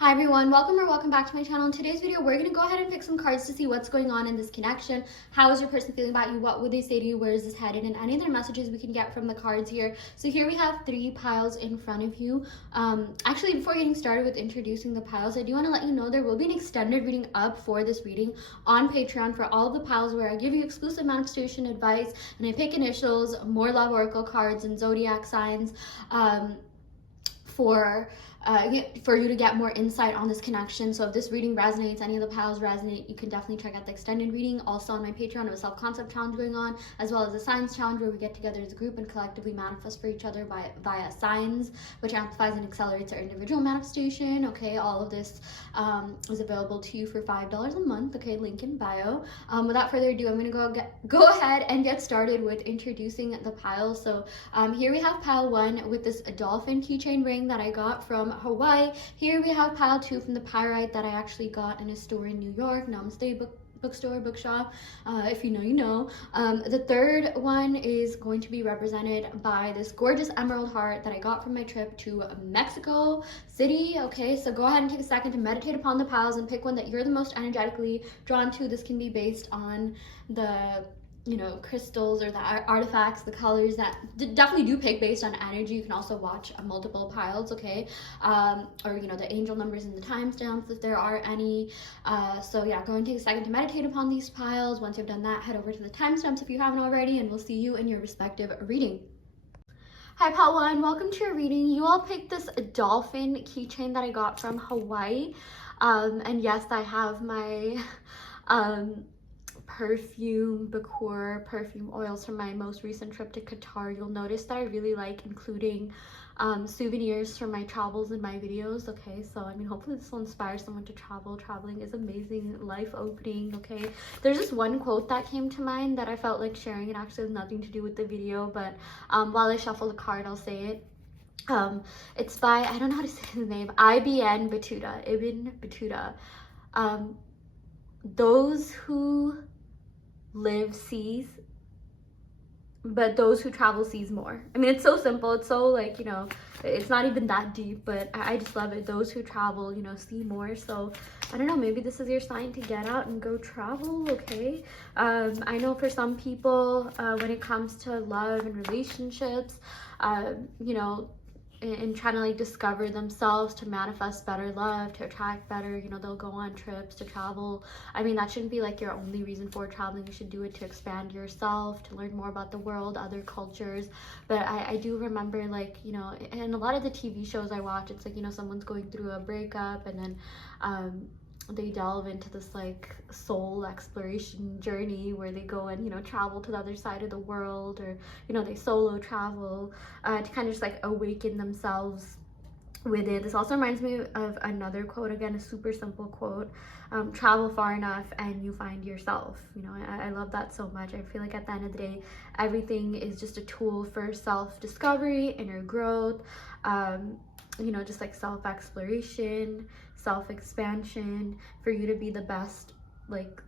Hi everyone, welcome back to my channel. In today's video, we're going to go ahead and pick some cards to see what's going on in this connection. How is your person feeling about you? What would they say to you? Where is this headed? And any other messages we can get from the cards here. So here we have 3 piles in front of you. Actually, before getting started with introducing the piles, I do want to let you know there will be an extended reading up for this reading on Patreon for all of the piles, where I give you exclusive manifestation advice and I pick initials, more love oracle cards, and zodiac signs for you to get more insight on this connection. So if this reading resonates, any of the piles resonate, you can definitely check out the extended reading. Also on my Patreon, I have a self-concept challenge going on, as well as a signs challenge where we get together as a group and collectively manifest for each other via signs, which amplifies and accelerates our individual manifestation. Okay, all of this is available to you for $5 a month. Okay, link in bio. Without further ado, I'm gonna go ahead and get started with introducing the piles. So here we have pile 1 with this Dolphin keychain ring that I got from Hawaii. Here we have pile 2 from the Pyrite that I actually got in a store in New York. Namaste bookstore, bookshop. If you know, you know. The third one is going to be represented by this gorgeous emerald heart that I got from my trip to Mexico City. Okay, so go ahead and take a second to meditate upon the piles and pick one that you're the most energetically drawn to. This can be based on the crystals or the artifacts, the colors that definitely do pick based on energy. You can also watch multiple piles, okay? Or the angel numbers and the timestamps if there are any. So yeah, go and take a second to meditate upon these piles. Once you've done that, head over to the timestamps if you haven't already, and we'll see you in your respective reading. Hi pile 1, welcome to your reading. You all picked this Dolphin keychain that I got from Hawaii. And yes, I have my perfume oils from my most recent trip to Qatar. You'll notice that I really like including souvenirs from my travels in my videos. Okay, so I mean, hopefully this will inspire someone to travel. Traveling is amazing, life opening. Okay, there's just one quote that came to mind that I felt like sharing. It actually has nothing to do with the video, but while I shuffle the card, I'll say it. It's by, I don't know how to say the name, Ibn Battuta. Those who live sees, but those who travel sees more. I mean, it's so simple. It's so like, it's not even that deep, but I just love it. Those who travel, see more. So I don't know, maybe this is your sign to get out and go travel. Okay, I know for some people, when it comes to love and relationships, and trying to like discover themselves, to manifest better love, to attract better, they'll go on trips to travel. I mean, that shouldn't be like your only reason for traveling. You should do it to expand yourself, to learn more about the world, other cultures. But I do remember, like, in a lot of the TV shows I watch, it's like, someone's going through a breakup, and then they delve into this like soul exploration journey where they go and travel to the other side of the world, or they solo travel to kind of just like awaken themselves with it. This also reminds me of another quote, again a super simple quote, travel far enough and you find yourself. I love that so much. I feel like at the end of the day, everything is just a tool for self-discovery, inner growth, just like self-exploration, self-expansion, for you to be the best, like,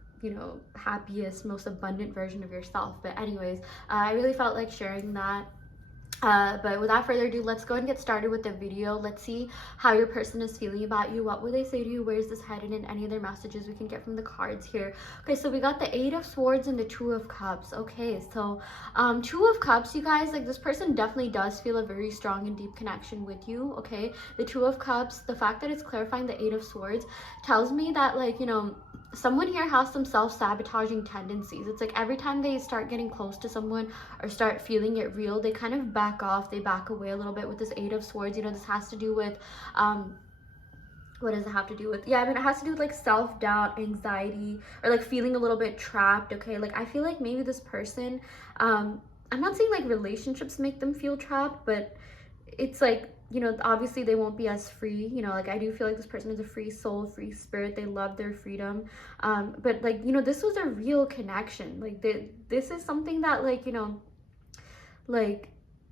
happiest, most abundant version of yourself. But anyways, I really felt like sharing that. But without further ado, let's go and get started with the video. Let's see how your person is feeling about you. What will they say to you? Where's this headed? And any other messages we can get from the cards here. Okay, so we got the 8 of Swords and the 2 of Cups. Okay, so 2 of Cups, you guys, like, this person definitely does feel a very strong and deep connection with you. Okay, the 2 of Cups, the fact that it's clarifying the 8 of Swords tells me that, like, someone here has some self-sabotaging tendencies. It's like every time they start getting close to someone or start feeling it real, they kind of back off, they back away a little bit with this 8 of Swords. This has to do with what does it have to do with? Yeah, I mean, it has to do with like self-doubt, anxiety, or like feeling a little bit trapped. Okay, like I feel like maybe this person, I'm not saying like relationships make them feel trapped, but it's like, obviously they won't be as free. Like I do feel like this person is a free soul, free spirit. They love their freedom. But like, this was a real connection. Like this is something that like, like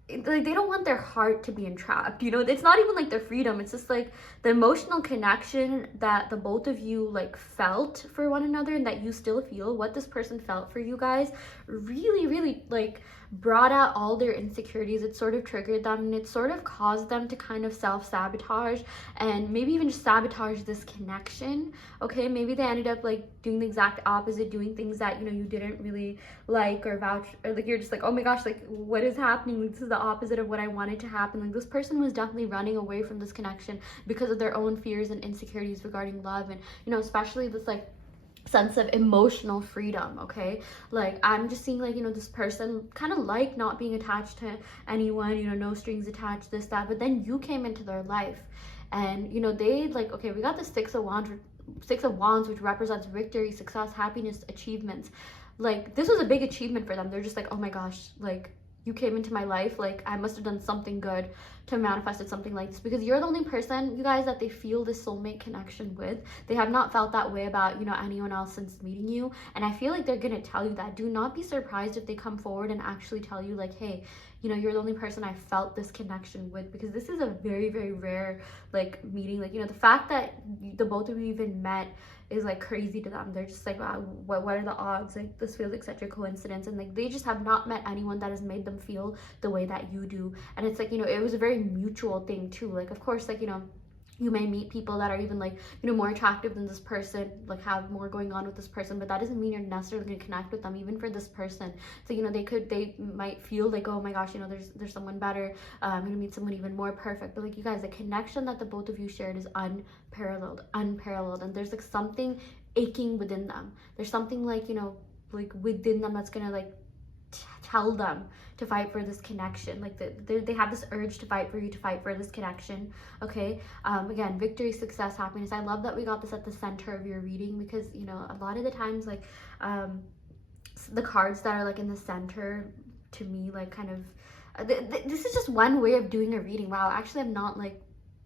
they don't want their heart to be entrapped. It's not even like the freedom. It's just like the emotional connection that the both of you like felt for one another, and that you still feel. What this person felt for you guys really, really like brought out all their insecurities. It sort of triggered them, and it sort of caused them to kind of self-sabotage and maybe even just sabotage this connection. Okay, maybe they ended up like doing the exact opposite, doing things that, you know, you didn't really like or vouch, or like you're just like, oh my gosh, like what is happening? Like, this is the opposite of what I wanted to happen. Like this person was definitely running away from this connection because of their own fears and insecurities regarding love, and, you know, especially this like sense of emotional freedom. Okay, like I'm just seeing like, you know, this person kind of like not being attached to anyone, you know, no strings attached, this, that, but then you came into their life, and, you know, they like, okay, we got the Six of Wands, which represents victory, success, happiness, achievements. Like this was a big achievement for them. They're just like, oh my gosh, like you came into my life, like I must have done something good to manifest something like this, because you're the only person, you guys, that they feel this soulmate connection with. They have not felt that way about, you know, anyone else since meeting you, and I feel like they're gonna tell you that. Do not be surprised if they come forward and actually tell you like, hey, you know, you're the only person I felt this connection with, because this is a very, very rare like meeting. Like, you know, the fact that the both of you even met is like crazy to them. They're just like, wow, what are the odds? Like this feels like such a coincidence, and like they just have not met anyone that has made them feel the way that you do. And it's like, you know, it was a very mutual thing too. Like of course, like, you know, you may meet people that are even like, you know, more attractive than this person, like have more going on with this person, but that doesn't mean you're necessarily going to connect with them, even for this person. So, you know, they might feel like, oh my gosh, you know, there's someone better, I'm gonna meet someone even more perfect. But like, you guys, the connection that the both of you shared is unparalleled, and there's like something aching within them. There's something like, you know, like within them that's gonna like tell them to fight for this connection. Like they have this urge to fight for you, to fight for this connection. Okay, again, victory, success, happiness. I love that we got this at the center of your reading, because, you know, a lot of the times like the cards that are like in the center, to me, like kind of this is just one way of doing a reading. Wow, actually I'm not like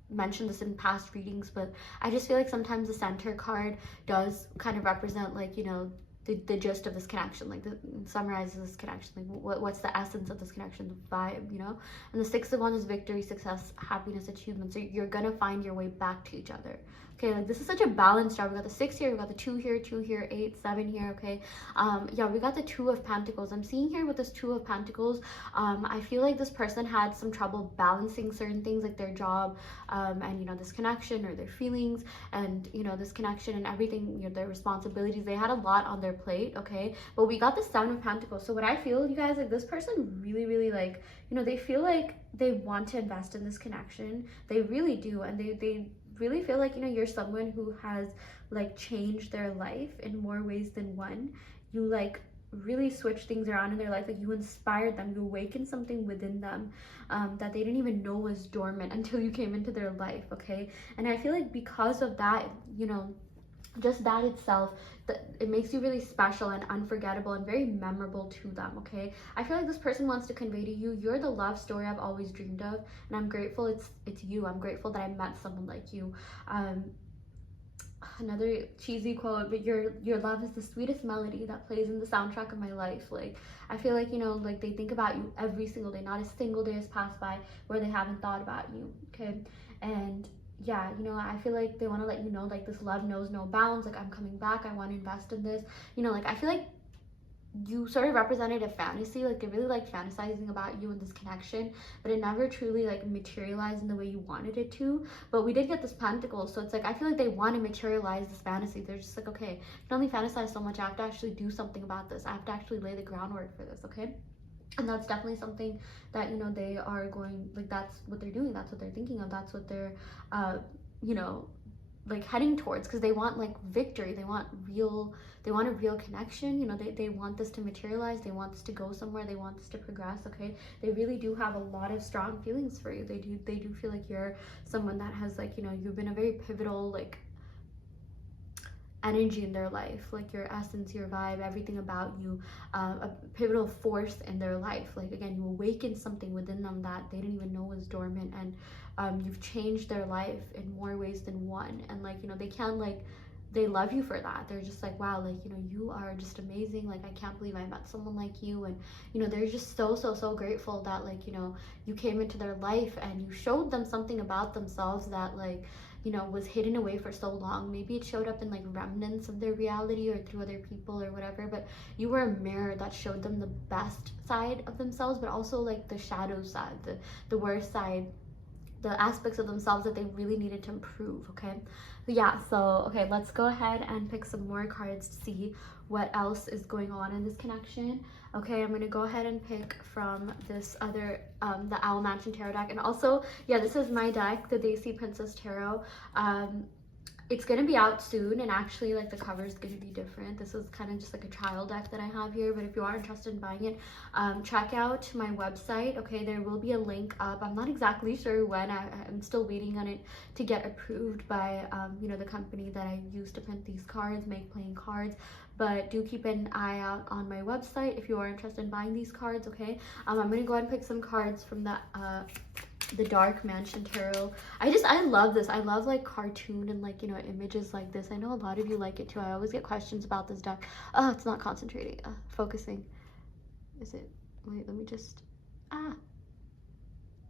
mentioned this in past readings, but I just feel like sometimes the center card does kind of represent like, you know, the gist of this connection, like summarizes this connection, like what's the essence of this connection, the vibe, you know. And the Six of Wands is victory, success, happiness, achievement. So you're gonna find your way back to each other. Okay, like this is such a balanced job. We got the 6 here, we got the 2 here, 2 here, 8, 7 here. Okay, yeah, we got the 2 of Pentacles. I'm seeing here with this 2 of Pentacles, I feel like this person had some trouble balancing certain things, like their job, and, you know, this connection, or their feelings, and, you know, this connection and everything, you know, their responsibilities. They had a lot on their plate. Okay, but we got the 7 of Pentacles. So what I feel, you guys, like this person really like, you know, they feel like they want to invest in this connection. They really do, and they really feel like, you know, you're someone who has like changed their life in more ways than one. You like really switch things around in their life. Like you inspired them, you awakened something within them that they didn't even know was dormant until you came into their life. Okay, and I feel like because of that, you know, just that itself, it makes you really special and unforgettable and very memorable to them. Okay, I feel like this person wants to convey to you, you're the love story I've always dreamed of, and I'm grateful it's you. I'm grateful that I met someone like you. Another cheesy quote, but your love is the sweetest melody that plays in the soundtrack of my life. Like I feel like, you know, like they think about you every single day. Not a single day has passed by where they haven't thought about you. Okay, and yeah, you know, I feel like they want to let you know, like, this love knows no bounds. Like, I'm coming back, I want to invest in this, you know. Like I feel like you sort of represented a fantasy. Like they really like fantasizing about you and this connection, but it never truly like materialized in the way you wanted it to. But we did get this Pentacle, so it's like I feel like they want to materialize this fantasy. They're just like, okay, I can only fantasize so much, I have to actually do something about this. I have to actually lay the groundwork for this. Okay, and that's definitely something that, you know, they are going, like, that's what they're doing, that's what they're thinking of, that's what they're you know, like heading towards, because they want like victory, they want a real connection. You know, they want this to materialize, they want this to go somewhere, they want this to progress. Okay, they really do have a lot of strong feelings for you. They do feel like you're someone that has, like, you know, you've been a very pivotal like energy in their life, like your essence, your vibe, everything about you, a pivotal force in their life. Like again, you awakened something within them that they didn't even know was dormant, and you've changed their life in more ways than one. And like, you know, they love you for that. They're just like, wow, like, you know, you are just amazing. Like, I can't believe I met someone like you. And, you know, they're just so grateful that, like, you know, you came into their life and you showed them something about themselves that, like, you know, was hidden away for so long. Maybe it showed up in like remnants of their reality or through other people or whatever, but you were a mirror that showed them the best side of themselves, but also like the shadow side, the worst side, the aspects of themselves that they really needed to improve. Okay, yeah, so okay, let's go ahead and pick some more cards to see what else is going on in this connection. Okay, I'm gonna go ahead and pick from this other the Owl Mansion Tarot deck. And also, yeah, this is my deck, the Daisy Princess Tarot. It's gonna be out soon, and actually like the cover is gonna be different. This is kind of just like a trial deck that I have here, but if you are interested in buying it, check out my website. Okay, there will be a link up. I'm not exactly sure when. I'm still waiting on it to get approved by you know, the company that I use to print these cards, make playing cards. But do keep an eye out on my website if you are interested in buying these cards. Okay, I'm gonna go ahead and pick some cards from the Dark Mansion Tarot. I love this. I love like cartoon and like, you know, images like this. I know a lot of you like it too. I always get questions about this deck. Oh, it's not concentrating, focusing. Is it? Wait, let me just,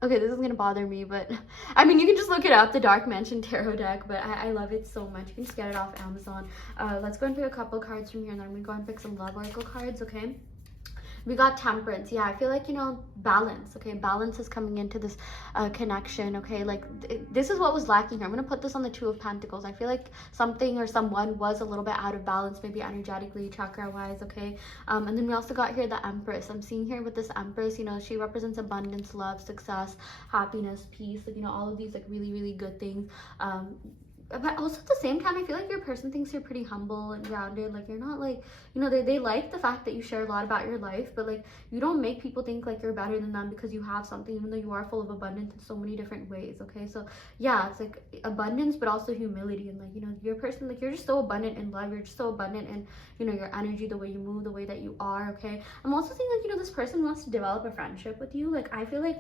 okay, this is gonna bother me, but I mean, you can just look it up, the Dark Mansion Tarot deck, but I love it so much. You can just get it off Amazon. Let's go and pick a couple cards from here, and then I'm gonna go and pick some Love Oracle cards. Okay, we got Temperance. Yeah, I feel like, you know, balance. Okay, balance is coming into this connection. Okay, like this is what was lacking here. I'm gonna put this on the Two of Pentacles. I feel like something or someone was a little bit out of balance, maybe energetically, chakra wise. Okay, and then we also got here the Empress. I'm seeing here with this Empress, you know, she represents abundance, love, success, happiness, peace, like, you know, all of these like really, really good things. But also at the same time, I feel like your person thinks you're pretty humble and grounded. Like, you're not like, you know, they like the fact that you share a lot about your life, but like, you don't make people think like you're better than them because you have something, even though you are full of abundance in so many different ways. Okay, so yeah, it's like abundance, but also humility. And like, you know, your person, like, you're just so abundant in love, you're just so abundant in, you know, your energy, the way you move, the way that you are. Okay, I'm also seeing like, you know, this person wants to develop a friendship with you. Like, I feel like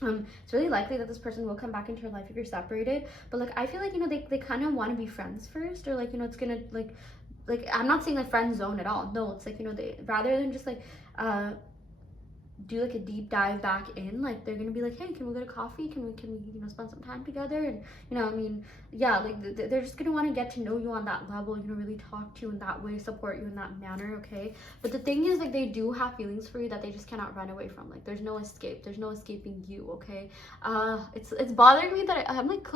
it's really likely that this person will come back into your life if you're separated, but like, I feel like, you know, they kind of want to be friends first, or like, you know, it's gonna like I'm not saying like friend zone at all. No, it's like, you know, they, rather than just like do like a deep dive back in, like they're gonna be like, hey, can we go to coffee, can we you know, spend some time together? And you know, I mean, yeah, like they're just gonna want to get to know you on that level, you know, really talk to you in that way, support you in that manner. Okay, but the thing is, like, they do have feelings for you that they just cannot run away from. Like, there's no escape, there's no escaping you. Okay, it's bothering me that I'm like,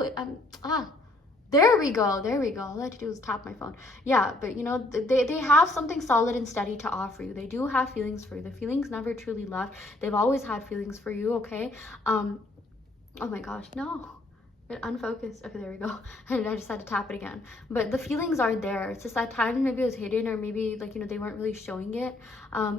there we go, there we go. All I had to do was tap my phone. Yeah, but you know, they have something solid and steady to offer you. They do have feelings for you. The feelings never truly left. They've always had feelings for you. Okay, oh my gosh, no, it unfocused. Okay, there we go. And I just had to tap it again. But the feelings are there. It's just that time maybe it was hidden, or maybe like, you know, they weren't really showing it.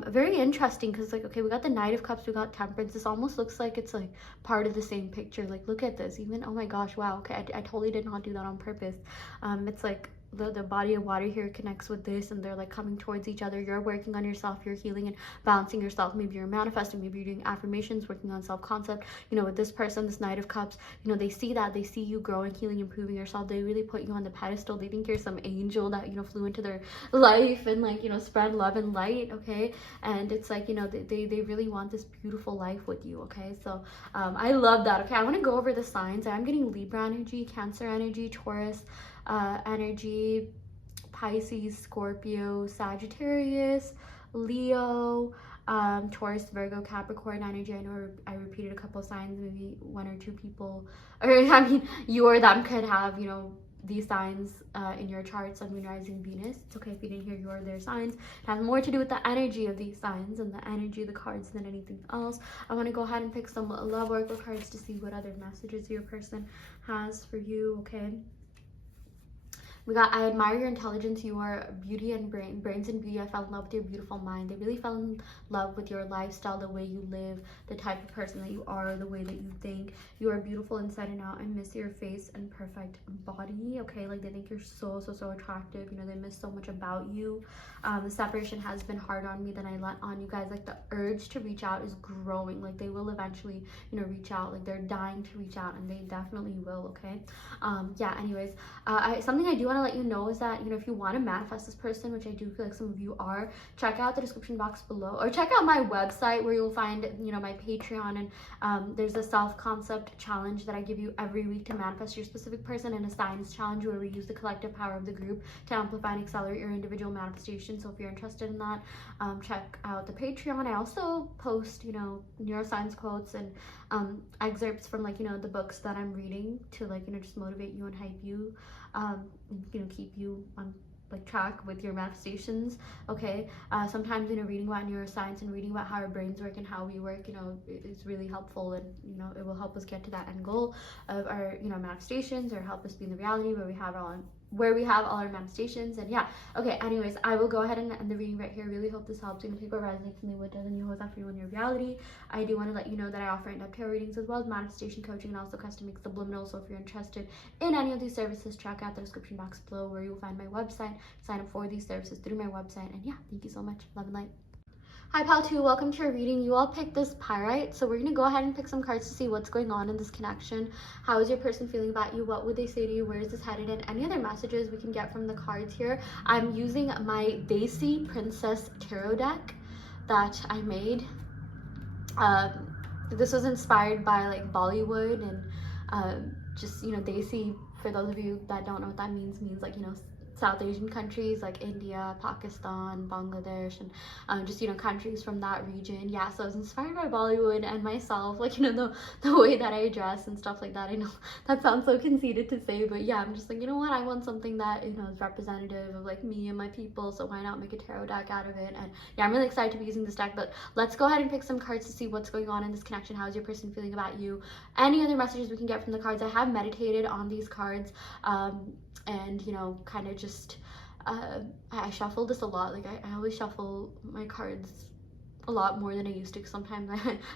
Very interesting, because like, okay, we got the Knight of Cups, we got Temperance. This almost looks like it's like part of the same picture. Like, look at this. Even, oh my gosh, wow. Okay, I totally did not do that on purpose. It's like the body of water here connects with this, and they're like coming towards each other. You're working on yourself, you're healing and balancing yourself. Maybe you're manifesting, maybe you're doing affirmations, working on self-concept. You know, with this person, this Knight of Cups, you know, they see that, they see you growing, healing, improving yourself. They really put you on the pedestal. They think you're some angel that, you know, flew into their life and like, you know, spread love and light. Okay, and it's like, you know, they really want this beautiful life with you. Okay, so I love that. Okay, I want to go over the signs. I'm getting Libra energy, Cancer energy, Taurus energy, Pisces, Scorpio, Sagittarius, Leo, Taurus, Virgo, Capricorn energy. I know I repeated a couple signs, maybe one or two people, or I mean, you or them could have, you know, these signs in your chart, Sun, Moon, Rising, Venus. It's okay if you didn't hear your or their signs. It has more to do with the energy of these signs and the energy of the cards than anything else. I want to go ahead and pick some Love Oracle cards to see what other messages your person has for you. Okay, we got, I admire your intelligence, your beauty and brains and beauty. I fell in love with your beautiful mind. They really fell in love with your lifestyle, the way you live, the type of person that you are, the way that you think. You are beautiful inside and out, and miss your face and perfect body. Okay, like they think you're so attractive. You know, they miss so much about you. The separation has been hard on me than I let on. You guys, like the urge to reach out is growing. Like they will eventually, you know, reach out. Like they're dying to reach out, and they definitely will. Okay, yeah, anyways, something I do want to let you know is that, you know, if you want to manifest this person, which I do feel like some of you are, check out the description box below, or check out my website where you'll find, you know, my Patreon, and there's a self-concept challenge that I give you every week to manifest your specific person, and a science challenge where we use the collective power of the group to amplify and accelerate your individual manifestation. So if you're interested in that, check out the Patreon. I also post, you know, neuroscience quotes and excerpts from, like, you know, the books that I'm reading to, like, you know, just motivate you and hype you, you know, keep you on like track with your manifestations. Okay, sometimes, you know, reading about neuroscience and reading about how our brains work and how we work, you know, is really helpful, and, you know, it will help us get to that end goal of our, you know, manifestations, or help us be in the reality where we have all our manifestations. And yeah, okay, anyways, I will go ahead and end the reading right here. Really hope this helps. You know, take what resonates and leave what doesn't. You hold that for you in your reality. I do want to let you know that I offer in-depth tarot readings as well as manifestation coaching, and also custom mixed subliminal. So if you're interested in any of these services, check out the description box below where you'll find my website. Sign up for these services through my website. And yeah, thank you so much. Love and light. Hi pal 2, welcome to your reading. You all picked this Pyrite, so we're going to go ahead and pick some cards to see what's going on in this connection. How is your person feeling about you? What would they say to you? Where is this headed? And any other messages we can get from the cards here. I'm using my Desi Princess Tarot deck that I made. This was inspired by like Bollywood and just, you know, Desi, for those of you that don't know what that means like, you know, South Asian countries like India, Pakistan, Bangladesh, and just, you know, countries from that region. Yeah, so I was inspired by Bollywood and myself, like, you know, the way that I dress and stuff like that. I know that sounds so conceited to say, but yeah, I'm just like, you know what, I want something that, you know, is representative of like me and my people, so why not make a tarot deck out of it? And yeah, I'm really excited to be using this deck. But let's go ahead and pick some cards to see what's going on in this connection. How's your person feeling about you? Any other messages we can get from the cards. I have meditated on these cards, and, you know, kind of just I shuffle this a lot. Like I always shuffle my cards a lot more than I used to, because sometimes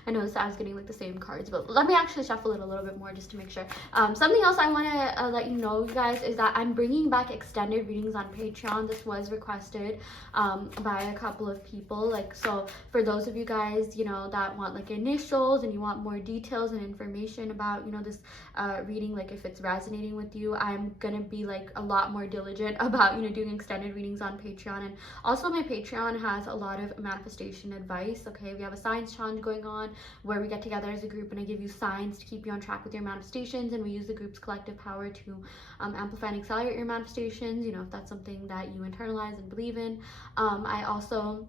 I noticed I was getting like the same cards, but let me actually shuffle it a little bit more just to make sure. Something else I want to let you know, you guys, is that I'm bringing back extended readings on Patreon. This was requested by a couple of people. Like, so for those of you guys, you know, that want like initials and you want more details and information about, you know, this reading, like if it's resonating with you, I'm gonna be like a lot more diligent about, you know, doing extended readings on Patreon. And also my Patreon has a lot of manifestation advice. Okay, we have a science challenge going on where we get together as a group and I give you signs to keep you on track with your manifestations, and we use the group's collective power to amplify and accelerate your manifestations, you know, if that's something that you internalize and believe in. I also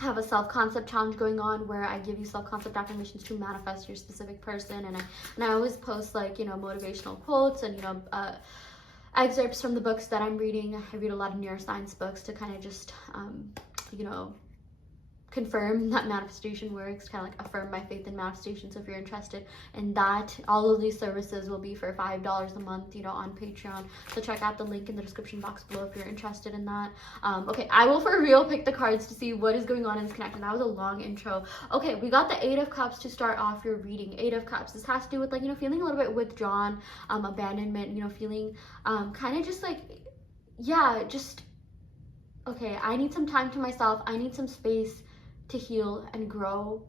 have a self-concept challenge going on where I give you self-concept affirmations to manifest your specific person, and I always post, like, you know, motivational quotes and, you know, excerpts from the books that I'm reading. I read a lot of neuroscience books to kind of just you know, confirm that manifestation works, kind of like affirm my faith in manifestation. So if you're interested in that, all of these services will be for $5 a month, you know, on Patreon. So check out the link in the description box below if you're interested in that. Okay, I will for real pick the cards to see what is going on in this connection. That was a long intro. Okay, we got the 8 of Cups to start off your reading. 8 of Cups. This has to do with, like, you know, feeling a little bit withdrawn, abandonment, you know, feeling kind of just like, yeah, just, okay, I need some time to myself. I need some space to heal and grow.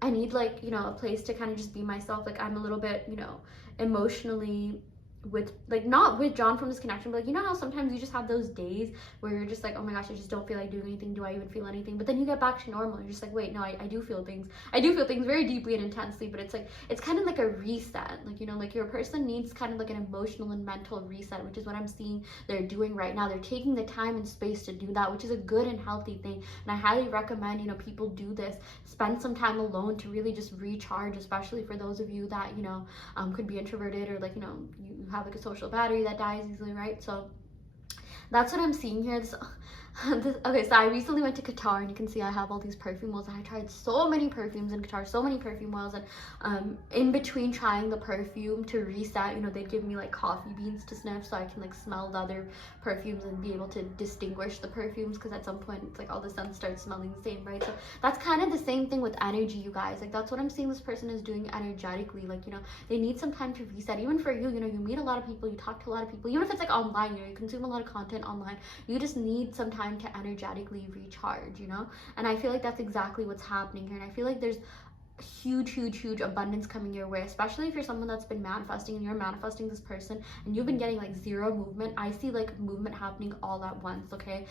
I need, like, you know, a place to kind of just be myself. Like, I'm a little bit, you know, emotionally with, like, not withdrawn from this connection, but like, you know how sometimes you just have those days where you're just like, oh my gosh, I just don't feel like doing anything. Do I even feel anything? But then you get back to normal. You're just like, wait, no, I do feel things. I do feel things very deeply and intensely, but it's like, it's kind of like a reset. Like, you know, like your person needs kind of like an emotional and mental reset, which is what I'm seeing they're doing right now. They're taking the time and space to do that, which is a good and healthy thing. And I highly recommend, you know, people do this. Spend some time alone to really just recharge, especially for those of you that, you know, could be introverted, or like, you know, you have like a social battery that dies easily, right? So that's what I'm seeing here. Okay, so I recently went to Qatar, and you can see I have all these perfume oils, and I tried so many perfumes in Qatar, so many perfume oils, and in between trying the perfume to reset, you know, they'd give me like coffee beans to sniff so I can like smell the other perfumes and be able to distinguish the perfumes, because at some point it's like all the scents start smelling the same, right? So that's kind of the same thing with energy, you guys. Like, that's what I'm seeing this person is doing energetically. Like, you know, they need some time to reset. Even for you, you know, you meet a lot of people, you talk to a lot of people, even if it's like online, you know, you consume a lot of content online, you just need some time to energetically recharge, you know. And I feel like that's exactly what's happening here. And I feel like there's huge abundance coming your way, especially if you're someone that's been manifesting and you're manifesting this person and you've been getting like zero movement. I see like movement happening all at once. Okay,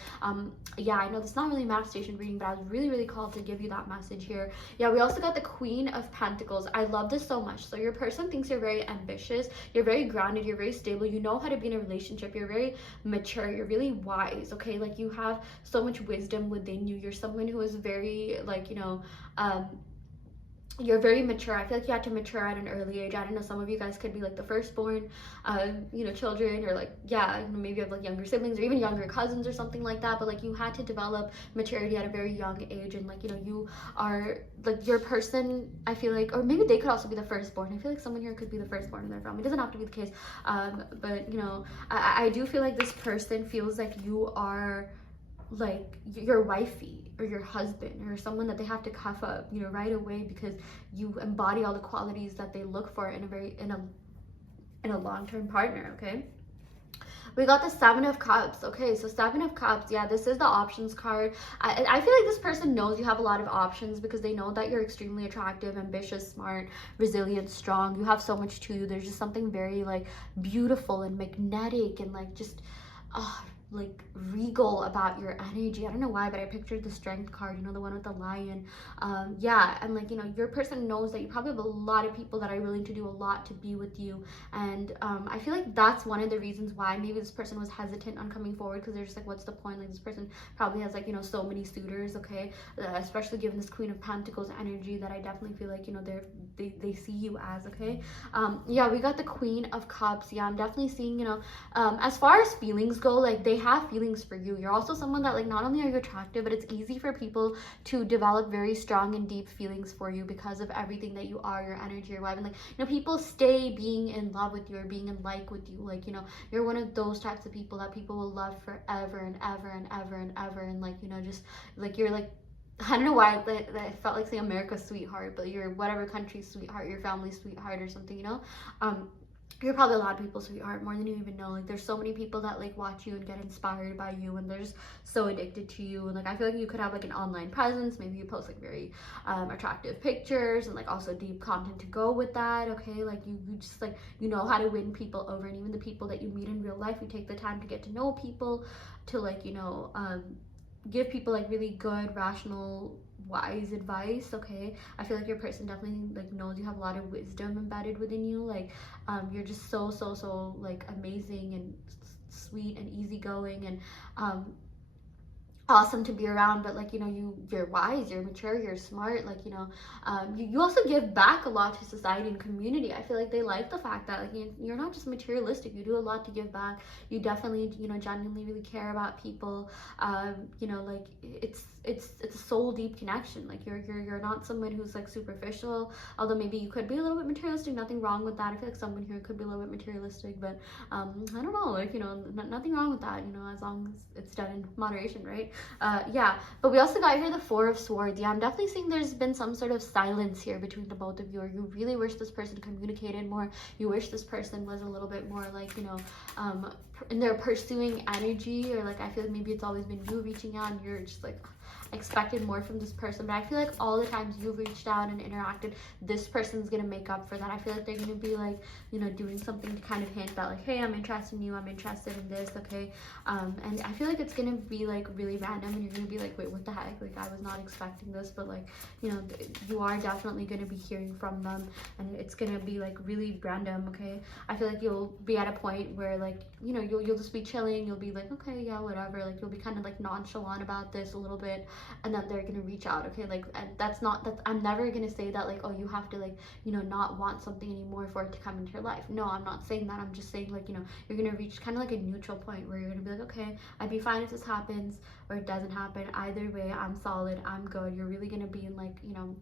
yeah, I know this is not really a manifestation reading, but I was really called to give you that message here. Yeah, we also got the Queen of Pentacles. I love this so much. So your person thinks you're very ambitious, you're very grounded, you're very stable, you know how to be in a relationship, you're very mature, you're really wise. Okay, like you have so much wisdom within you. You're someone who is very like, you know, you're very mature. I feel like you had to mature at an early age. I don't know, some of you guys could be like the firstborn, you know, children, or like, yeah, maybe you have like younger siblings or even younger cousins or something like that. But like you had to develop maturity at a very young age, and like, you know, you are like your person, I feel like, or maybe they could also be the firstborn. I feel like someone here could be the firstborn in their family. It doesn't have to be the case, but you know, I do feel like this person feels like you are like your wifey or your husband or someone that they have to cuff up, you know, right away, because you embody all the qualities that they look for in a long-term partner. Okay, we got the Seven of Cups. Okay, so Seven of Cups, yeah, this is the options card. I feel like this person knows you have a lot of options because they know that you're extremely attractive, ambitious, smart, resilient, strong. You have so much to you. There's just something very like beautiful and magnetic and like just like regal about your energy. I don't know why, but I pictured the Strength card, you know, the one with the lion. Yeah, and like, you know, your person knows that you probably have a lot of people that are willing to do a lot to be with you, and I feel like that's one of the reasons why maybe this person was hesitant on coming forward, because they're just like, what's the point? Like, this person probably has like, you know, so many suitors. Okay, especially given this Queen of Pentacles energy that I definitely feel like, you know, they see you as. Okay, yeah, we got the Queen of Cups. Yeah, I'm definitely seeing, you know, as far as feelings go, like they have feelings for you. You're also someone that like, not only are you attractive, but it's easy for people to develop very strong and deep feelings for you because of everything that you are, your energy, your vibe. And like, you know, people stay being in love with you or being in like with you. Like, you know, you're one of those types of people that people will love forever and ever and ever and ever. And like, you know, just like, you're like, I don't know why I felt like saying America's sweetheart, but you're whatever country's sweetheart, your family's sweetheart or something, you know. You're probably a lot of people's sweetheart, more than you even know. Like, there's so many people that like watch you and get inspired by you, and they're just so addicted to you. And like, I feel like you could have like an online presence. Maybe you post like very attractive pictures and like also deep content to go with that. Okay, like you just like, you know how to win people over, and even the people that you meet in real life, you take the time to get to know people, to like, you know, give people like really good, rational, wise advice. Okay, I feel like your person definitely like knows you have a lot of wisdom embedded within you. Like, you're just so like amazing and sweet and easygoing and awesome to be around. But like, you know, you're wise, you're mature, you're smart. Like, you know, you also give back a lot to society and community. I feel like they like the fact that like you're not just materialistic, you do a lot to give back. You definitely, you know, genuinely really care about people. You know, like it's a soul deep connection. Like you're not someone who's like superficial, although maybe you could be a little bit materialistic. Nothing wrong with that. I feel like someone here could be a little bit materialistic, but I don't know, like, you know, nothing wrong with that, you know, as long as it's done in moderation, right? Yeah, but we also got here the Four of Swords. Yeah, I'm definitely seeing there's been some sort of silence here between the both of you, or you really wish this person communicated more. You wish this person was a little bit more like, you know, in their pursuing energy, or like, I feel like maybe it's always been you reaching out and you're just like expected more from this person. But I feel like all the times you've reached out and interacted, this person's gonna make up for that. I feel like they're gonna be like, you know, doing something to kind of hint that like, hey, I'm interested in you, I'm interested in this. Okay, and I feel like it's gonna be like really random, and you're gonna be like, wait, what the heck, like I was not expecting this. But like, you know, you are definitely gonna be hearing from them, and it's gonna be like really random. Okay, I feel like you'll be at a point where like, you know, you'll just be chilling, you'll be like, okay, yeah, whatever, like you'll be kind of like nonchalant about this a little bit, and then they're gonna reach out. Okay, like, and that's I'm never gonna say that like, oh, you have to like, you know, not want something anymore for it to come into your life. No, I'm not saying that. I'm just saying like, you know, you're gonna reach kind of like a neutral point where you're gonna be like, okay, I'd be fine if this happens or it doesn't happen. Either way, I'm solid, I'm good. You're really gonna be in like, you know,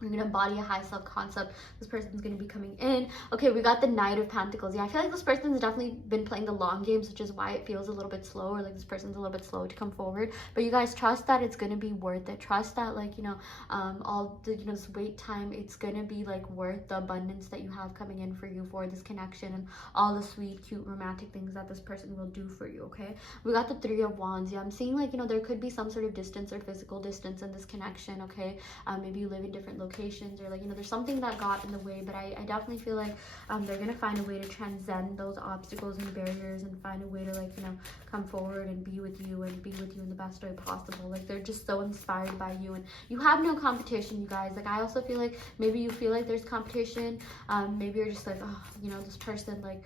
you're gonna embody a high self-concept. This person's gonna be coming in. Okay, we got the Knight of Pentacles. Yeah, I feel like this person's definitely been playing the long games, which is why it feels a little bit slow, or like this person's a little bit slow to come forward. But you guys trust that it's gonna be worth it. Trust that like, you know, all the, you know, this wait time, it's gonna be like worth the abundance that you have coming in for you for this connection, and all the sweet, cute, romantic things that this person will do for you. Okay, we got the Three of Wands. Yeah, I'm seeing like, you know, there could be some sort of distance or physical distance in this connection. Okay, maybe you live in different locations, locations, or like, you know, there's something that got in the way. But I definitely feel like they're gonna find a way to transcend those obstacles and barriers and find a way to, like, you know, come forward and be with you in the best way possible. Like, they're just so inspired by you, and you have no competition, you guys. Like, I also feel like maybe you feel like there's competition. Maybe you're just like, oh, you know, this person, like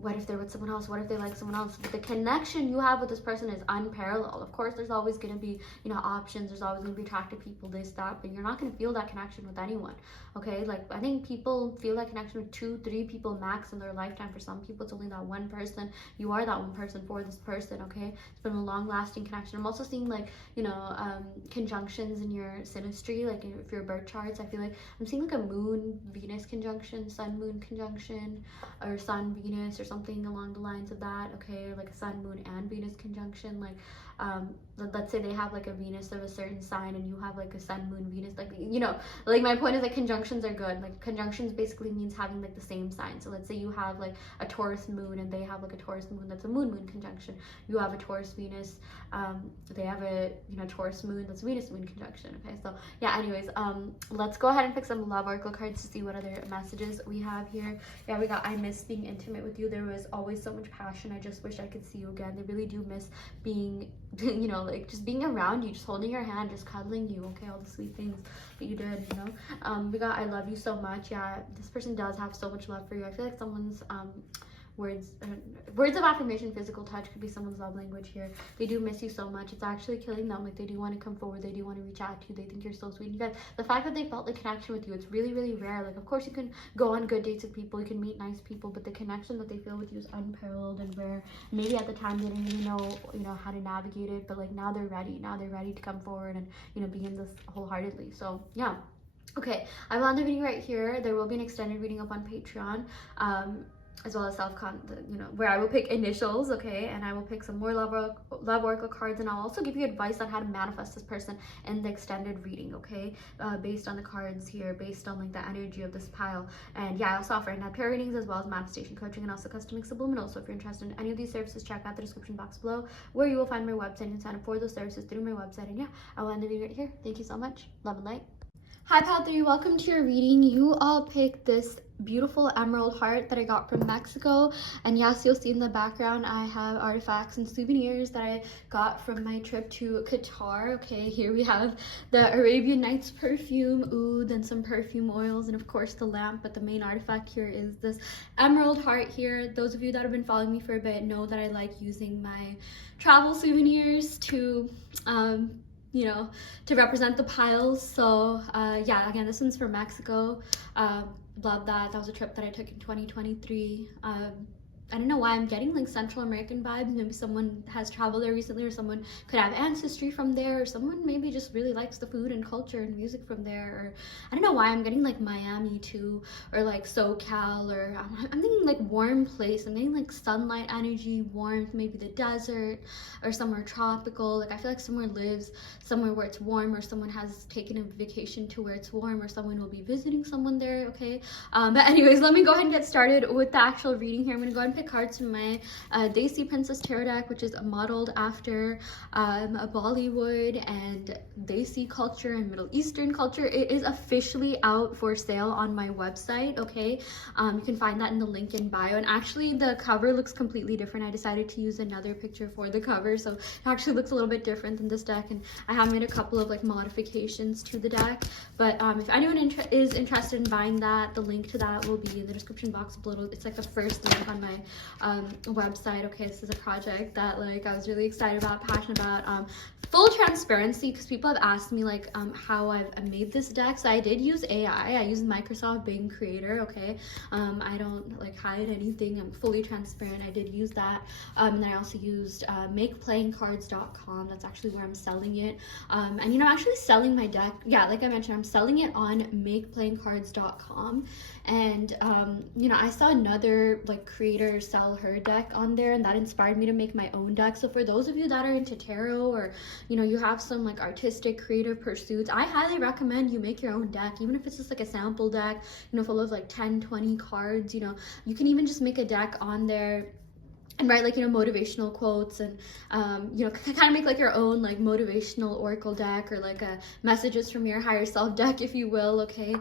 what if they're with someone else, what if they like someone else? But the connection you have with this person is unparalleled. Of course, there's always going to be, you know, options, there's always going to be attractive people, this, that, but you're not going to feel that connection with anyone. Okay, like, I think people feel that connection with 2-3 people max in their lifetime. For some people, it's only that one person. You are that one person for this person. Okay, it's been a long-lasting connection. I'm also seeing, like, you know, conjunctions in your synastry, like if your birth charts. I feel like I'm seeing like a moon Venus conjunction, sun moon conjunction, or sun Venus, or something along the lines of that. Okay, or like a sun, moon, and Venus conjunction. Like, let's say they have like a Venus of a certain sign and you have like a sun, moon, Venus, like, you know, like, my point is, like, conjunctions are good. Like, conjunctions basically means having like the same sign. So let's say you have like a Taurus moon and they have like a Taurus moon, that's a moon conjunction. You have a Taurus Venus, they have a, you know, Taurus moon, that's Venus moon conjunction. Okay, so yeah, anyways, let's go ahead and pick some love oracle cards to see what other messages we have here. Yeah, we got, I miss being intimate with you. There was always so much passion. I just wish I could see you again. They really do miss being, you know, like, just being around you, just holding your hand, just cuddling you. Okay, all the sweet things that you did, you know. We got, I love you so much. Yeah, this person does have so much love for you. I feel like someone's words of affirmation, physical touch could be someone's love language here. They do miss you so much. It's actually killing them. Like, they do want to come forward, they do want to reach out to you, they think you're so sweet. You guys, the fact that they felt the connection with you, it's really, really rare. Like, of course you can go on good dates with people, you can meet nice people, but the connection that they feel with you is unparalleled and rare. Maybe at the time they didn't really know, you know, how to navigate it, but like, now they're ready to come forward and, you know, be in this wholeheartedly. So yeah. Okay, I will end the reading right here. There will be an extended reading up on Patreon, as well as you know, where I will pick initials, okay, and I will pick some more love oracle cards, and I'll also give you advice on how to manifest this person in the extended reading, okay, based on the cards here, based on like the energy of this pile. And yeah, I also offer in-depth tarot readings as well as manifestation coaching, and also custom subliminal. So if you're interested in any of these services, check out the description box below, where you will find my website and sign up for those services through my website. And yeah, I will end the video right here. Thank you so much. Love and light. Hi Pal 3, welcome to your reading. You all picked this beautiful emerald heart that I got from Mexico, and yes, you'll see in the background I have artifacts and souvenirs that I got from my trip to Qatar. Okay, here we have the Arabian Nights perfume, oud, and some perfume oils, and of course the lamp. But the main artifact here is this emerald heart here. Those of you that have been following me for a bit know that I like using my travel souvenirs to you know, to represent the piles. So yeah, again, this one's from Mexico. Love that. That was a trip that I took in 2023. I don't know why I'm getting like Central American vibes. Maybe someone has traveled there recently, or someone could have ancestry from there, or someone maybe just really likes the food and culture and music from there. Or I don't know why I'm getting like Miami too, or like SoCal, or I'm thinking like warm place. I'm getting like sunlight energy, warmth, maybe the desert or somewhere tropical. Like, I feel like someone lives somewhere where it's warm, or someone has taken a vacation to where it's warm, or someone will be visiting someone there. Okay, but anyways, let me go ahead and get started with the actual reading here. I'm gonna go ahead and pick cards from my Desi Princess Tarot deck, which is modeled after a Bollywood and Desi culture and Middle Eastern culture. It is officially out for sale on my website, okay? You can find that in the link in bio. And actually the cover looks completely different. I decided to use another picture for the cover, so it actually looks a little bit different than this deck, and I have made a couple of like modifications to the deck. But if anyone is interested in buying that, the link to that will be in the description box below. It's like the first link on my website. Okay, this is a project that like I was really excited about, passionate about. Full transparency, because people have asked me like how I've made this deck. So I did use AI. I used Microsoft Bing Creator. Okay, I don't like hide anything. I'm fully transparent. I did use that, and then I also used makeplayingcards.com. That's actually where I'm selling it. And you know, I'm actually selling my deck. Yeah, like I mentioned, I'm selling it on makeplayingcards.com. And you know, I saw another like creator sell her deck on there, and that inspired me to make my own deck. So for those of you that are into tarot, or you know, you have some like artistic creative pursuits, I highly recommend you make your own deck, even if it's just like a sample deck, you know, full of like 10-20 cards. You know, you can even just make a deck on there and write like, you know, motivational quotes, and you know, kind of make like your own like motivational oracle deck, or like a messages from your higher self deck, if you will. Okay,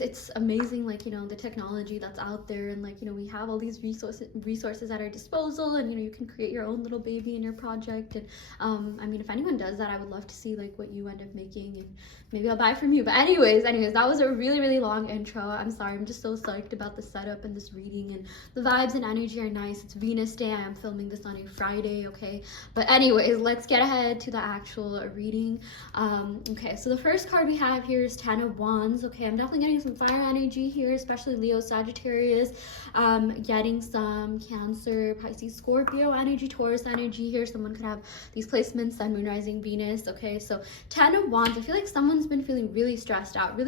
it's amazing, like, you know, the technology that's out there, and like, you know, we have all these resources at our disposal, and you know, you can create your own little baby in your project. And I mean, if anyone does that, I would love to see like what you end up making, and maybe I'll buy from you. But anyways, that was a really long intro. I'm sorry, I'm just so psyched about the setup and this reading, and the vibes and energy are nice. It's Venus day. I am filming this on a Friday, okay? But anyways, let's get ahead to the actual reading. Okay, so the first card we have here is 10 of Wands. Okay, I'm definitely getting some fire energy here, especially Leo, Sagittarius. Getting some Cancer, Pisces, Scorpio energy, Taurus energy here. Someone could have these placements, Sun, Moon, Rising, Venus. Okay, so 10 of Wands. I feel like someone's been feeling really stressed out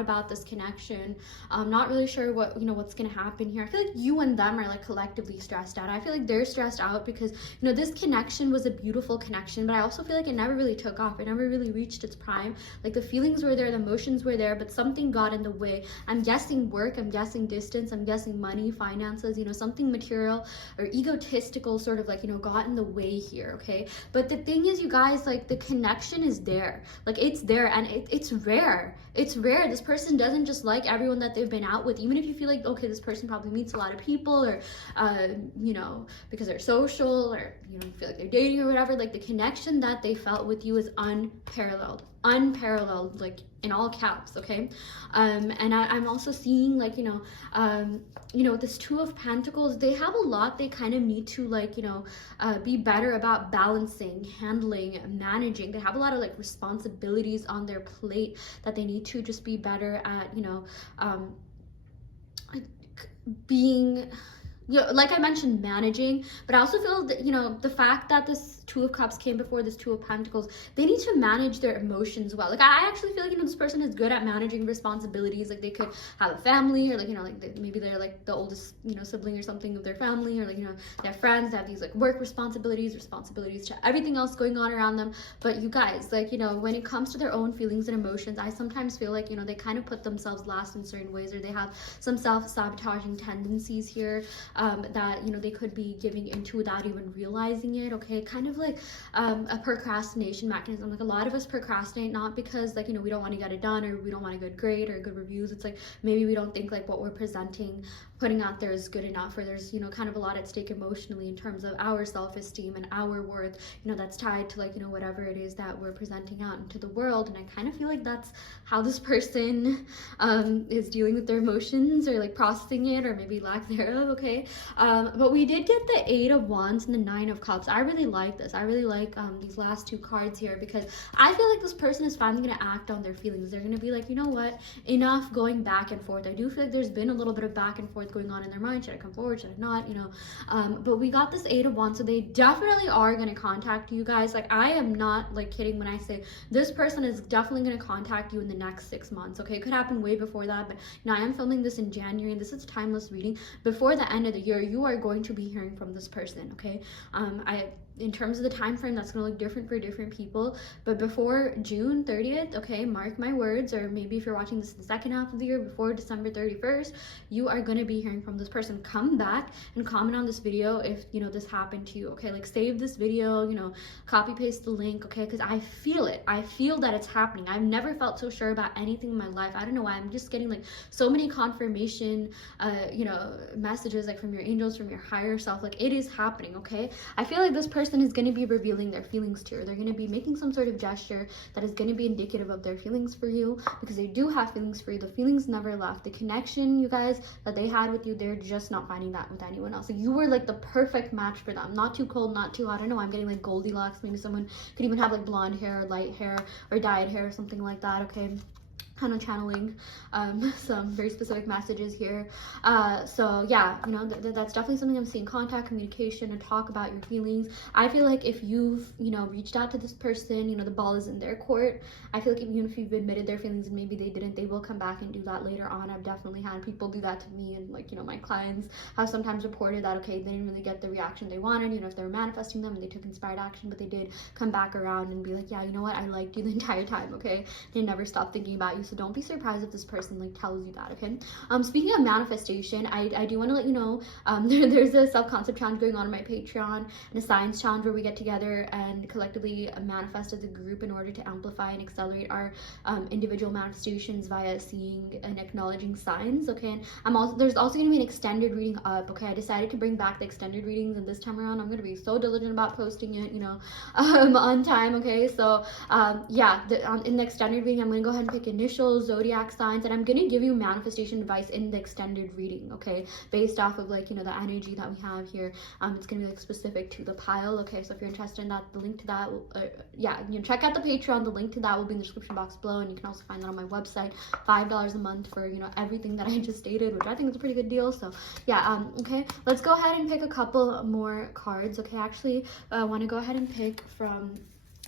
about this connection. Not really sure what, you know, what's gonna happen here. I feel like you and them are like collectively stressed out. I feel like they're stressed out because, you know, this connection was a beautiful connection, but I also feel like it never really took off. It never really reached its prime. Like, the feelings were there, the emotions were there, but something got in the way. I'm guessing work, I'm guessing distance, I'm guessing money, finances, you know, something material or egotistical sort of like, you know, got in the way here. Okay, but the thing is, you guys, like, the connection is there. Like, it's there, and it's rare. It's rare. This person doesn't just like everyone that they've been out with, even if you feel like, okay, this person probably meets a lot of people, or you know, because they're social, or, you know, feel like they're dating or whatever. Like, the connection that they felt with you is unparalleled, like in all caps. Okay, and I'm also seeing, like, you know, with this Two of Pentacles, they have a lot they kind of need to, like, you know, be better about balancing, handling, managing. They have a lot of like responsibilities on their plate that they need to just be better at, you know, being, you know, like I mentioned, managing. But I also feel that, you know, the fact that this Two of Cups came before this Two of Pentacles, they need to manage their emotions well. Like, I actually feel like, you know, this person is good at managing responsibilities. Like, they could have a family, or like, you know, like maybe they're like the oldest, you know, sibling or something of their family, or like, you know, they have friends, they have these like work responsibilities to everything else going on around them. But you guys, like, you know, when it comes to their own feelings and emotions, I sometimes feel like, you know, they kind of put themselves last in certain ways, or they have some self-sabotaging tendencies here that, you know, they could be giving into without even realizing it. Okay, kind of like a procrastination mechanism. Like, a lot of us procrastinate not because, like, you know, we don't want to get it done, or we don't want a good grade or good reviews. It's like maybe we don't think like what we're putting out there is good enough, or there's, you know, kind of a lot at stake emotionally in terms of our self-esteem and our worth, you know, that's tied to, like, you know, whatever it is that we're presenting out into the world. And I kind of feel like that's how this person is dealing with their emotions, or like processing it, or maybe lack thereof. Okay, but we did get the Eight of Wands and the Nine of Cups. I really like this. I really like these last two cards here, because I feel like this person is finally going to act on their feelings. They're going to be like, you know what, enough going back and forth. I do feel like there's been a little bit of back and forth going on in their mind. Should I come forward, should I not, you know? But we got this Eight of Wands, so they definitely are going to contact you guys. Like, I am not like kidding when I say this person is definitely going to contact you in the next 6 months. Okay, it could happen way before that, but you know, I am filming this in January, and this is a timeless reading. Before the end of the year, you are going to be hearing from this person. Okay, in terms of the time frame, that's going to look different for different people, but before June 30th, okay, mark my words, or maybe if you're watching this in the second half of the year, before December 31st, you are going to be hearing from this person. Come back and comment on this video if, you know, this happened to you. Okay, like, save this video, you know, copy paste the link. Okay, because I feel it. I feel that it's happening. I've never felt so sure about anything in my life. I don't know why. I'm just getting like so many confirmation you know, messages, like from your angels, from your higher self. Like, it is happening. Okay, I feel like this person is going to be revealing their feelings to you. They're going to be making some sort of gesture that is going to be indicative of their feelings for you, because they do have feelings for you. The feelings never left. The connection, you guys, that they had with you, they're just not finding that with anyone else. Like, you were like the perfect match for them. Not too cold, not too hot. I don't know, I'm getting like Goldilocks. Maybe someone could even have like blonde hair, or light hair, or dyed hair, or something like that. Okay, kind of channeling some very specific messages here. So yeah, you know, that's definitely something I'm seeing. Contact, communication, and talk about your feelings. I feel like if you've, you know, reached out to this person, you know, the ball is in their court. I feel like even if you've admitted their feelings and maybe they didn't, they will come back and do that later on. I've definitely had people do that to me, and like, you know, my clients have sometimes reported that, okay, they didn't really get the reaction they wanted, you know, if they were manifesting them and they took inspired action, but they did come back around and be like, yeah, you know what, I liked you the entire time. Okay, they never stopped thinking about you. So don't be surprised if this person like tells you that, okay? Speaking of manifestation, I do want to let you know there's a self-concept challenge going on my Patreon and a science challenge where we get together and collectively manifest as a group in order to amplify and accelerate our individual manifestations via seeing and acknowledging signs, okay? And there's also going to be an extended reading up, okay? I decided to bring back the extended readings, and this time around I'm going to be so diligent about posting it, you know, on time, okay? So yeah, in the extended reading I'm going to go ahead and pick initials, zodiac signs, and I'm going to give you manifestation advice in the extended reading, okay, based off of like, you know, the energy that we have here. It's going to be like specific to the pile, okay? So if you're interested in that, the link to that, yeah, you know, check out the Patreon. The link to that will be in the description box below, and you can also find that on my website. $5 a month for, you know, everything that I just stated, which I think is a pretty good deal. So yeah, okay, let's go ahead and pick a couple more cards, okay? Actually, I want to go ahead and pick from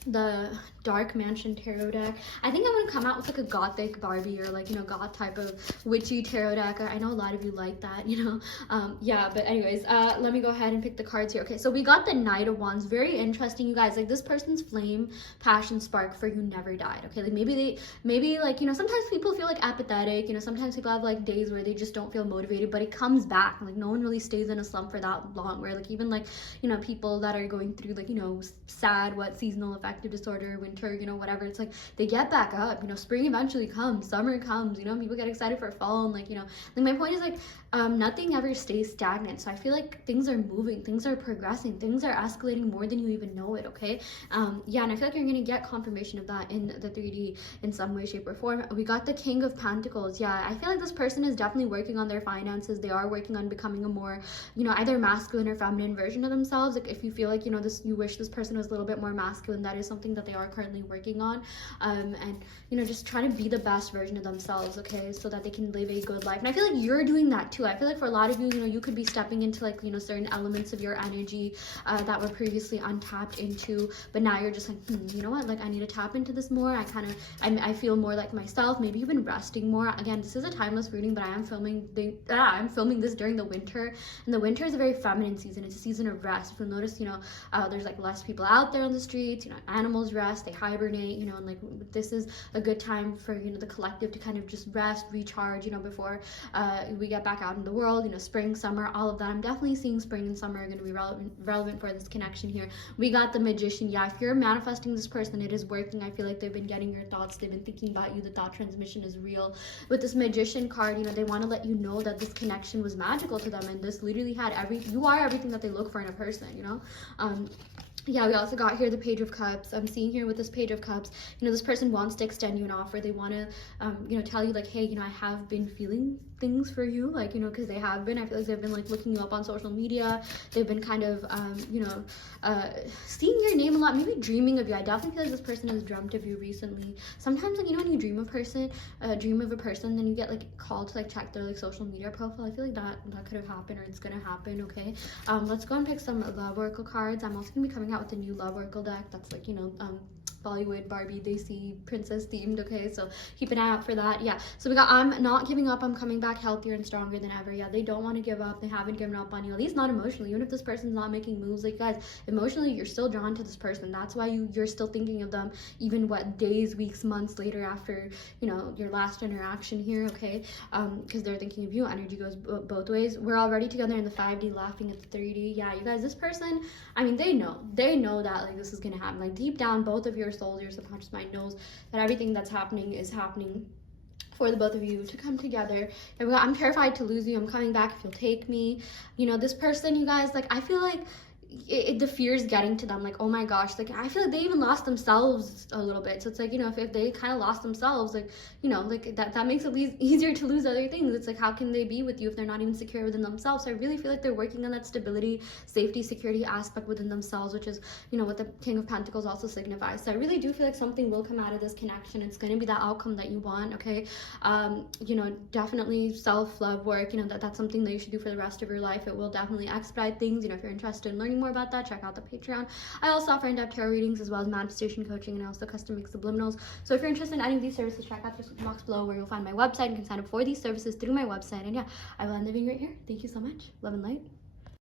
the Dark Mansion tarot deck. I think I'm gonna come out with like a gothic Barbie or like, you know, goth type of witchy tarot deck. I know a lot of you like that, you know. Yeah, but anyways, let me go ahead and pick the cards here. Okay, so we got the Knight of Wands. Very interesting, you guys. Like, this person's flame, passion, spark for you never died, okay? Like, maybe like, you know, sometimes people feel like apathetic, you know, sometimes people have like days where they just don't feel motivated, but it comes back. Like, no one really stays in a slump for that long, where like even like, you know, people that are going through like, you know, sad, seasonal affective disorder, winter, you know, whatever, it's like they get back up, you know, spring eventually comes, summer comes, you know, people get excited for fall, and like, you know, like my point is like nothing ever stays stagnant. So I feel like things are moving, things are progressing, things are escalating more than you even know it, okay? Yeah, and I feel like you're gonna get confirmation of that in the 3D in some way, shape, or form. We got the King of Pentacles. Yeah, I feel like this person is definitely working on their finances. They are working on becoming a more, you know, either masculine or feminine version of themselves. Like, if you feel like, you know, you wish this person was a little bit more masculine, that is something that they are currently working on. And you know, just trying to be the best version of themselves, okay, so that they can live a good life. And I feel like you're doing that too. I feel like for a lot of you, you know, you could be stepping into like, you know, certain elements of your energy that were previously untapped into, but now you're just like, you know what, like I need to tap into this more. I feel more like myself. Maybe you've been resting more. Again, this is a timeless reading, but I am filming I'm filming this during the winter, and the winter is a very feminine season. It's a season of rest. If you'll notice, you know, there's like less people out there on the streets, you know, animals rest, they hibernate, you know, and like this is a good time for, you know, the collective to kind of just rest, recharge, you know, before we get back out in the world, you know, spring, summer, all of that. I'm definitely seeing spring and summer are going to be relevant for this connection here. We got the Magician. Yeah, if you're manifesting this person, it is working. I feel like they've been getting your thoughts, they've been thinking about you, the thought transmission is real. With this Magician card, you know, they want to let you know that this connection was magical to them, and this literally had you are everything that they look for in a person, you know. Yeah, we also got here the Page of Cups. I'm seeing here with this Page of Cups, you know, this person wants to extend you an offer. They want to, you know, tell you like, hey, you know, I have been feeling things for you, like, you know, because they have been. I feel like they've been like looking you up on social media. They've been kind of, you know, seeing your name a lot, maybe dreaming of you. I definitely feel like this person has dreamt of you recently. Sometimes, like, you know, when you dream of a person, then you get like called to like check their like social media profile. I feel like that could have happened, or it's gonna happen, okay? Let's go and pick some love oracle cards. I'm also gonna be coming out with a new love oracle deck that's like, you know, Bollywood, Barbie, Desi, princess themed, okay? So keep an eye out for that. Yeah, so we got I'm not giving up, I'm coming back healthier and stronger than ever. Yeah, they don't want to give up. They haven't given up on you, at least not emotionally. Even if this person's not making moves, like, guys, emotionally you're still drawn to this person. That's why you're still thinking of them, even what, days, weeks, months later after, you know, your last interaction here, okay? Because they're thinking of you. Energy goes both ways. We're already together in the 5D, laughing at the 3D. Yeah, you guys, this person, I mean, they know that like this is gonna happen. Like, deep down, both of your souls, your subconscious mind knows that everything that's happening is happening for the both of you to come together. And I'm terrified to lose you. I'm coming back if you'll take me. You know, this person, you guys, like, I feel like the fear is getting to them, like, oh my gosh, like, I feel like they even lost themselves a little bit. So it's like, you know, if they kind of lost themselves, like, you know, like that makes it easier to lose other things. It's like, how can they be with you if they're not even secure within themselves? So I really feel like they're working on that stability, safety, security aspect within themselves, which is, you know, what the King of Pentacles also signifies. So I really do feel like something will come out of this connection. It's going to be that outcome that you want, okay? You know, definitely self-love work, you know, that's something that you should do for the rest of your life. It will definitely expedite things. You know, if you're interested in learning more about that, check out the Patreon. I also offer in-depth tarot readings as well as manifestation coaching, and I also custom make subliminals. So if you're interested in any of these services, check out the description box below where you'll find my website and can sign up for these services through my website. And yeah, I will end the video right here. Thank you so much. Love and light.